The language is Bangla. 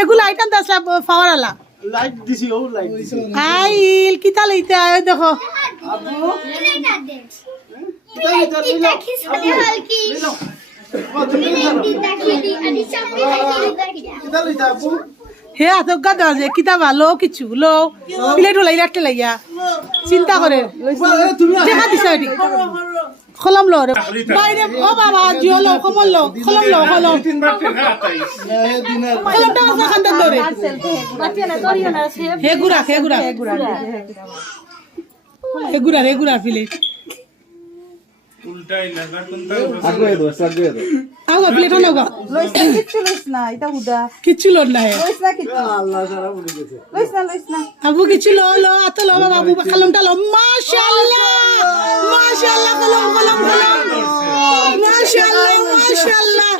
এগুলো আইটাম দাস পাওয়ার আলা লাইট দিছি ও লাইট দিছি আইল কিতা লইতে আয় দেখো আবু কিতা লইতা আবু হে আতগা দাও যে কিতা ভালো কিছু লো প্লেট লাই রাখতে লাইয়া চিন্তা করে তুমি দেখা দিছ এটি খলম লো রে বাইরে ও বাবা জিও লো কমল লো খলম লো খলম খলমটা আছে খান্দার ধরে হে গুড়া প্লেট উল্টাই লাগা কোনটা আগে দো সাগে দো আগো প্লেট নাও লইছ না কিচ্ছু লইছ না এটা হুদা কিচ্ছু লোড না হে লইছ না কিচ্ছু আল্লাহ সারা বলে গেছে লইছ না আবু কিছু লো আতো লো বাবা আবু খালমটা লো মাশাআল্লাহ মাশাআল্লাহ খলম মাশাআল্লাহ